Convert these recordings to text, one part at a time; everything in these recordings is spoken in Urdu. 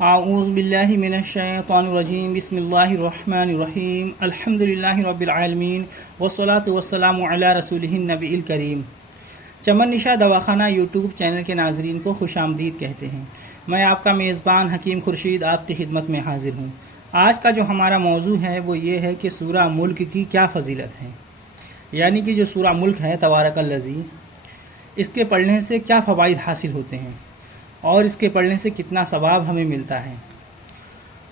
اعوذ باللہ من الشیطان الرجیم بسم اللہ الرحمن الرحیم الحمدللہ رب العالمین والصلاة والسلام علی رسولہ النبی الکریم۔ چمن نشا دواخانہ یوٹیوب چینل کے ناظرین کو خوش آمدید کہتے ہیں۔ میں آپ کا میزبان حکیم خورشید آپ کی خدمت میں حاضر ہوں۔ آج کا جو ہمارا موضوع ہے وہ یہ ہے کہ سورہ ملک کی کیا فضیلت ہے، یعنی کہ جو سورہ ملک ہے تبارک الذی، اس کے پڑھنے سے کیا فوائد حاصل ہوتے ہیں اور اس کے پڑھنے سے کتنا ثواب ہمیں ملتا ہے۔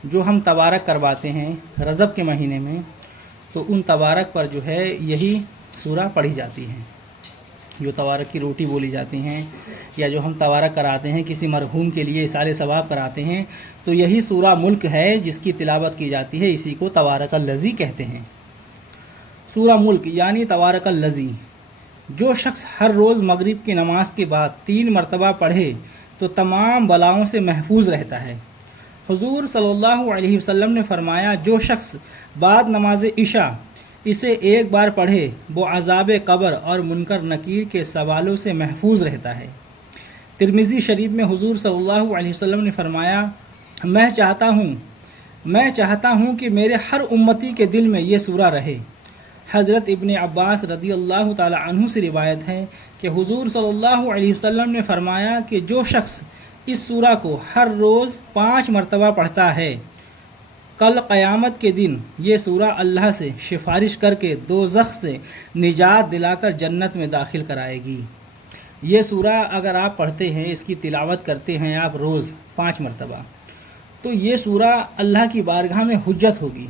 جو ہم تبارک کرواتے ہیں رجب کے مہینے میں، تو ان تبارک پر جو ہے یہی سورہ پڑھی جاتی ہے۔ جو تبارک کی روٹی بولی جاتی ہیں یا جو ہم تبارک کراتے ہیں، کسی مرحوم کے لیے اصال ثواب کراتے ہیں، تو یہی سورہ ملک ہے جس کی تلاوت کی جاتی ہے، اسی کو تبارک الذی کہتے ہیں۔ سورہ ملک یعنی تبارک الذی جو شخص ہر روز مغرب کی نماز کے بعد 3 مرتبہ پڑھے تو تمام بلاؤں سے محفوظ رہتا ہے۔ حضور صلی اللہ علیہ وسلم نے فرمایا، جو شخص بعد نماز عشاء اسے ایک بار پڑھے وہ عذاب قبر اور منکر نکیر کے سوالوں سے محفوظ رہتا ہے۔ ترمذی شریف میں حضور صلی اللہ علیہ وسلم نے فرمایا، میں چاہتا ہوں کہ میرے ہر امتی کے دل میں یہ سورہ رہے۔ حضرت ابن عباس رضی اللہ تعالی عنہ سے روایت ہے کہ حضور صلی اللہ علیہ وسلم نے فرمایا کہ جو شخص اس سورہ کو ہر روز 5 مرتبہ پڑھتا ہے، کل قیامت کے دن یہ سورہ اللہ سے سفارش کر کے دوزخ سے نجات دلا کر جنت میں داخل کرائے گی۔ یہ سورہ اگر آپ پڑھتے ہیں، اس کی تلاوت کرتے ہیں آپ روز 5 مرتبہ، تو یہ سورہ اللہ کی بارگاہ میں حجت ہوگی،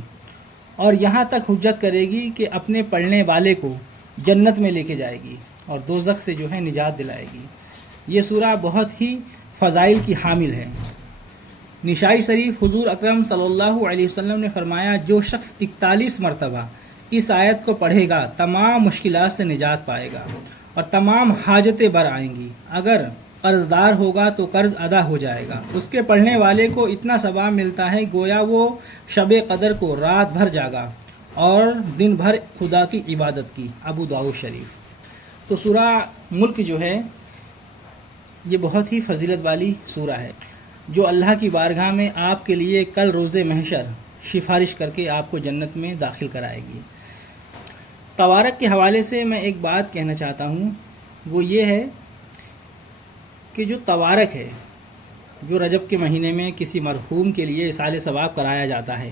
اور یہاں تک حجت کرے گی کہ اپنے پڑھنے والے کو جنت میں لے کے جائے گی اور دوزخ سے جو ہے نجات دلائے گی۔ یہ سورہ بہت ہی فضائل کی حامل ہے۔ نسائی شریف حضور اکرم صلی اللہ علیہ وسلم نے فرمایا، جو شخص 41 مرتبہ اس آیت کو پڑھے گا تمام مشکلات سے نجات پائے گا اور تمام حاجتیں بر آئیں گی۔ اگر قرض دار ہوگا تو قرض ادا ہو جائے گا۔ اس کے پڑھنے والے کو اتنا ثواب ملتا ہے گویا وہ شب قدر کو رات بھر جاگا اور دن بھر خدا کی عبادت کی۔ ابو داؤد شریف۔ تو سورہ ملک جو ہے یہ بہت ہی فضیلت والی سورہ ہے، جو اللہ کی بارگاہ میں آپ کے لیے کل روز محشر سفارش کر کے آپ کو جنت میں داخل کرائے گی۔ تبارک کے حوالے سے میں ایک بات کہنا چاہتا ہوں، وہ یہ ہے کہ جو تبارک ہے، جو رجب کے مہینے میں کسی مرحوم کے لیے اصال ثواب کرایا جاتا ہے،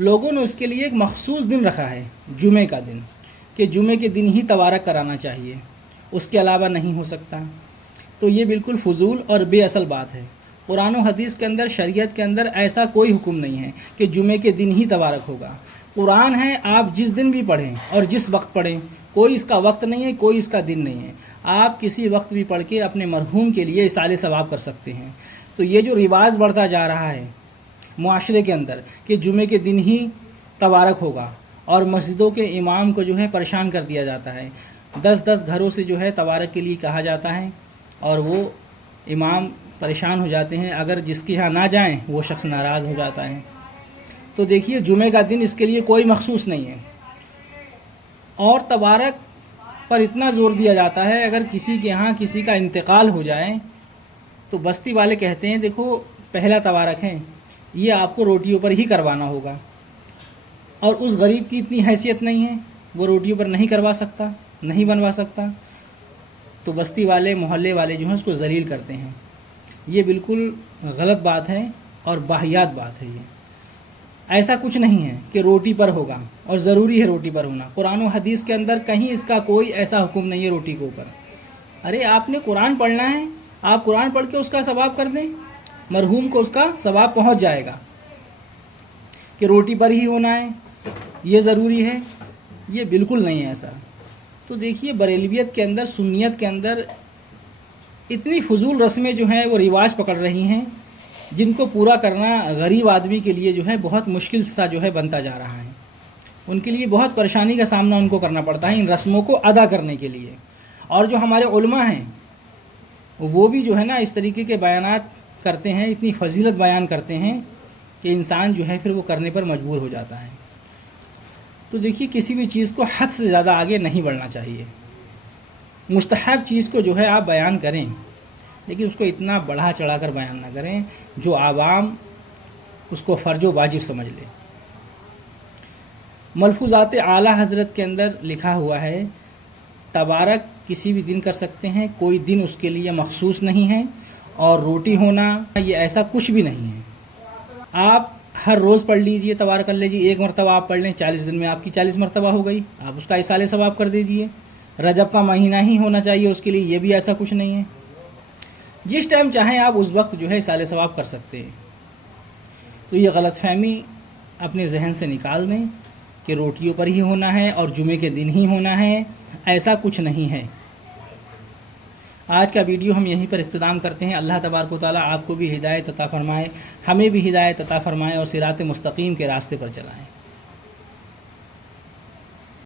لوگوں نے اس کے لیے ایک مخصوص دن رکھا ہے، جمعے کا دن، کہ جمعے کے دن ہی تبارک کرانا چاہیے، اس کے علاوہ نہیں ہو سکتا۔ تو یہ بالکل فضول اور بے اصل بات ہے۔ قرآن و حدیث کے اندر، شریعت کے اندر ایسا کوئی حکم نہیں ہے کہ جمعے کے دن ہی تبارک ہوگا۔ قرآن ہے، آپ جس دن بھی پڑھیں اور جس وقت پڑھیں، کوئی اس کا وقت نہیں ہے، کوئی اس کا دن نہیں ہے۔ آپ کسی وقت بھی پڑھ کے اپنے مرحوم کے لیے اصال ثواب کر سکتے ہیں۔ تو یہ جو رواج بڑھتا جا رہا ہے معاشرے کے اندر کہ جمعے کے دن ہی تبارک ہوگا، اور مسجدوں کے امام کو جو ہے پریشان کر دیا جاتا ہے، 10 گھروں سے جو ہے تبارک کے لیے کہا جاتا ہے، اور وہ امام پریشان ہو جاتے ہیں، اگر جس کے ہاں نہ جائیں وہ شخص ناراض ہو جاتا ہے۔ تو دیکھیے، جمعے کا دن اس کے لیے کوئی مخصوص نہیں ہے، اور تبارک پر اتنا زور دیا جاتا ہے، اگر کسی کے ہاں کسی کا انتقال ہو جائے تو بستی والے کہتے ہیں، دیکھو پہلا تبارک ہے، یہ آپ کو روٹیوں پر ہی کروانا ہوگا، اور اس غریب کی اتنی حیثیت نہیں ہے، وہ روٹیوں پر نہیں کروا سکتا، نہیں بنوا سکتا، تو بستی والے، محلے والے جو ہیں اس کو ذلیل کرتے ہیں۔ یہ بالکل غلط بات ہے اور واہیات بات ہے۔ یہ ایسا کچھ نہیں ہے کہ روٹی پر ہوگا، اور ضروری ہے روٹی پر ہونا۔ قرآن و حدیث کے اندر کہیں اس کا کوئی ایسا حکم نہیں ہے روٹی کے اوپر۔ ارے آپ نے قرآن پڑھنا ہے، آپ قرآن پڑھ کے اس کا ثواب کر دیں، مرحوم کو اس کا ثواب پہنچ جائے گا۔ کہ روٹی پر ہی ہونا ہے، یہ ضروری ہے، یہ بالکل نہیں ہے ایسا۔ تو دیکھیے، بریلویت کے اندر، سنیت کے اندر اتنی فضول رسمیں جو ہیں وہ رواج پکڑ رہی ہیں، جن کو پورا کرنا غریب آدمی کے لیے جو ہے بہت مشکل سا جو ہے بنتا جا رہا ہے۔ ان کے لیے بہت پریشانی کا سامنا ان کو کرنا پڑتا ہے ان رسموں کو ادا کرنے کے لیے۔ اور جو ہمارے علماء ہیں وہ بھی جو ہے نا اس طریقے کے بیانات کرتے ہیں، اتنی فضیلت بیان کرتے ہیں کہ انسان جو ہے پھر وہ کرنے پر مجبور ہو جاتا ہے۔ تو دیکھیے، کسی بھی چیز کو حد سے زیادہ آگے نہیں بڑھنا چاہیے۔ مستحب چیز کو جو ہے آپ بیان کریں، لیکن اس کو اتنا بڑھا چڑھا کر بیان نہ کریں جو عوام اس کو فرض و واجب سمجھ لے۔ ملفوظات اعلیٰ حضرت کے اندر لکھا ہوا ہے تبارک کسی بھی دن کر سکتے ہیں، کوئی دن اس کے لیے مخصوص نہیں ہے، اور روٹی ہونا یہ ایسا کچھ بھی نہیں ہے۔ آپ ہر روز پڑھ لیجئے تبارک اللہ جی، ایک مرتبہ آپ پڑھ لیں، 40 دن میں آپ کی 40 مرتبہ ہو گئی، آپ اس کا ایصال ثواب کر دیجئے۔ رجب کا مہینہ ہی ہونا چاہیے اس کے لیے، یہ بھی ایسا کچھ نہیں ہے۔ جس ٹائم چاہیں آپ اس وقت جو ہے ایصال ثواب کر سکتے ہیں۔ تو یہ غلط فہمی اپنے ذہن سے نکال دیں کہ روٹیوں پر ہی ہونا ہے اور جمعے کے دن ہی ہونا ہے، ایسا کچھ نہیں ہے۔ آج کا ویڈیو ہم یہیں پر اختتام کرتے ہیں۔ اللہ تبارک و تعالیٰ آپ کو بھی ہدایت عطا فرمائے، ہمیں بھی ہدایت عطا فرمائے اور صراط مستقیم کے راستے پر چلائیں۔